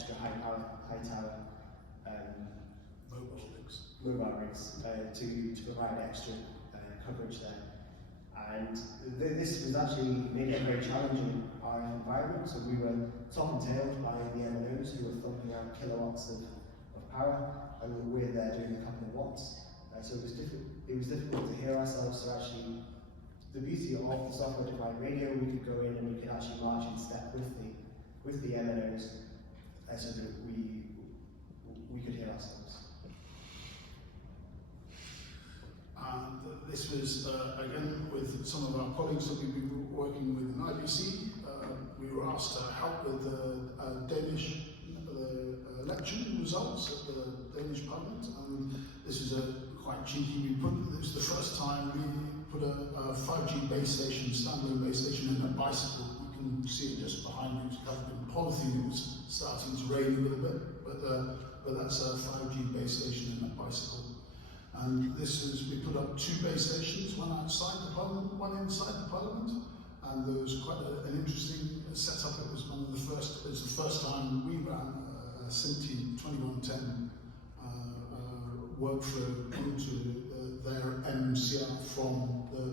extra high tower mobile rigs to provide extra coverage there. And this was actually made it very challenging our environment, so we were top and tailed by the MNOs who were thumping out kilowatts of power, and we're there doing a couple of watts. So it was difficult to hear ourselves. So actually, the beauty of the software-defined radio, we could go in and we could actually march in step with the MNOs, so that we could hear ourselves. And this was, again, with some of our colleagues that we've been working with in IBC. We were asked to help with the Danish election results at the Danish Parliament. And this is quite cheeky. This is the first time we put a 5G base station, standalone base station, in a bicycle. You can see it just behind you. It's covered in polythene. It was starting to rain a little bit, but that's a 5G base station in a bicycle. And we put up 2 base stations, one outside the Parliament, one inside the Parliament. And there was quite an interesting setup. It was the first time we ran a SIMTI 2110 workflow into their MCR from the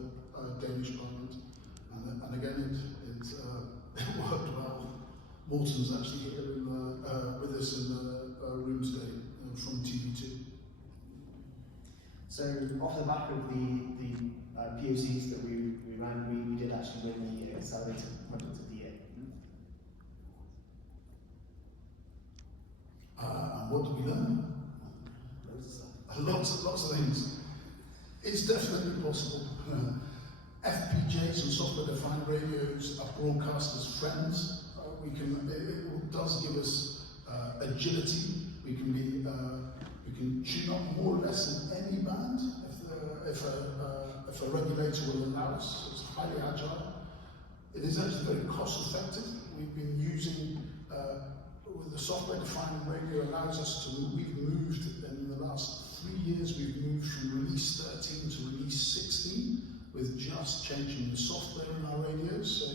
Danish Parliament. And again, it worked well. Morton's actually here with us in the room today from TV2. So off the back of the POCs that we ran, we did actually win the Accelerator Project of the Year. And what did we learn? Lots of things. It's definitely possible. FPGAs and software-defined radios are broadcasters' friends. It does give us agility. We can tune up more or less in any band if a regulator will allow us. It's highly agile. It is actually very cost-effective. We've been using with the software-defined radio allows us to. We've moved in the last 3 years. We've moved from release 13 to release 16 with just changing the software in our radios. So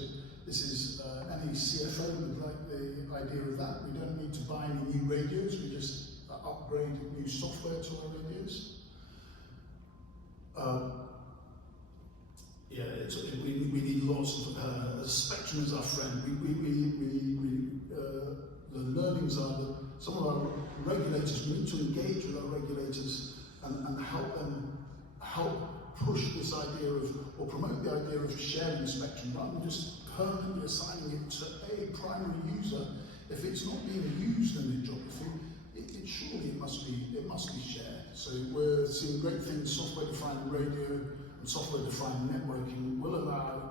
this is any CFO would like the idea of that. We don't need to buy any new radios. We just upgrade new software to our radios. We need lots of spectrum is our friend. The learnings are that some of our regulators, we need to engage with our regulators and help push this idea of, or promote the idea of sharing spectrum rather than just permanently assigning it to a primary user. If it's not being used in the geography, surely it must be shared. So we're seeing great things. Software-defined radio and software-defined networking will allow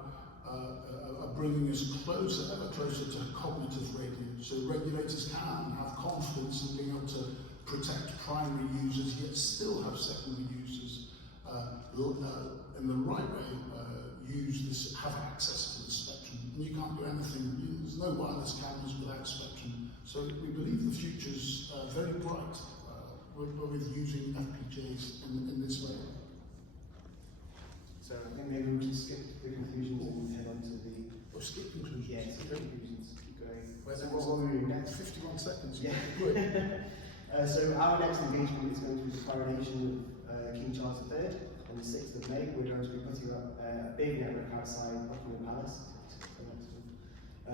bringing us closer, ever closer to cognitive radio. So regulators can have confidence in being able to protect primary users, yet still have secondary users in the right way. Have access to the spectrum. And you can't do anything. There's no wireless cameras without spectrum. So we believe the future's very bright with using FPGAs in this way. So I think maybe we can skip the conclusions and head on to the... Or skip conclusions? Yeah, skip conclusions. Keep going. So what will we do next? 51 seconds. Yeah. So our next engagement is going to be the coronation of King Charles III on the 6th of May. We're going to be putting up a big network outside Buckingham Palace.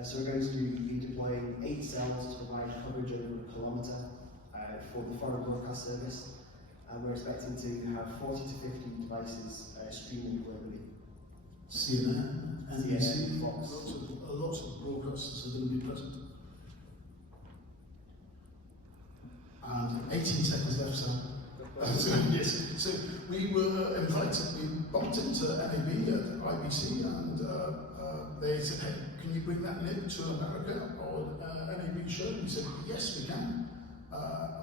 So we're going to be deploying 8 cells to provide coverage over a kilometre for the foreign broadcast service, and we're expecting to have 40 to 50 devices streaming globally. CNN, NBC, Fox. Lots of broadcasters are going to be present. And 18 seconds left, so. Yes. So we were invited, we bumped into NAB at IBC, and they said, hey, can you bring that NIB to America or NAB show? And we said, yes, we can.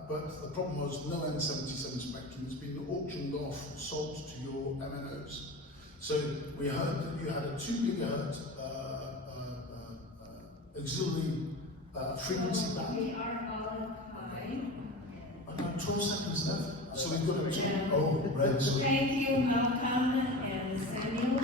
But the problem was no N77 spectrum. It's been auctioned off, sold to your MNOs. So we heard that you had a 2 gigahertz auxiliary frequency band. We are all fine. 12 seconds left. So we've got a 2. Oh, right. Thank you, Malcolm and Samuel.